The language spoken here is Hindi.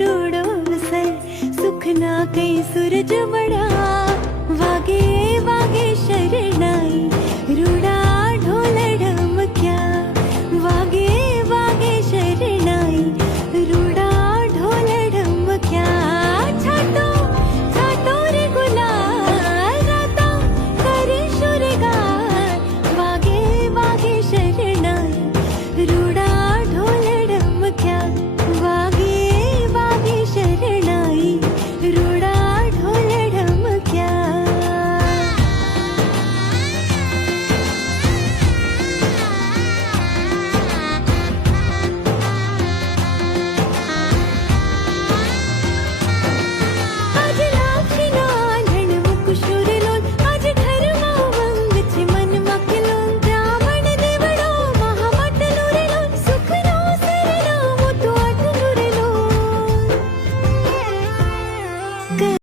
रोडो सर सुखना कई सूरज बड़ा वागे वागे शरणाई रूड़ा ढोल ढमक्या वागे वागे शरणाई रूड़ा ढोल ढमक्या छातो छातो रे गुलाल राता करे शुरगार वागे वागे शरणाई रूड़ा ढोल ढमक्या वागे वागे शरणाई रूड़ा ढोल ढमक्या आज लाक्षी नांदण मुकुशूर लोल आज घरमा वंग छे मनमा किलोल ब्राह्मण देवड़ो महामटलो रे लोल सुखनो सरनामो तो आटलो रे लोल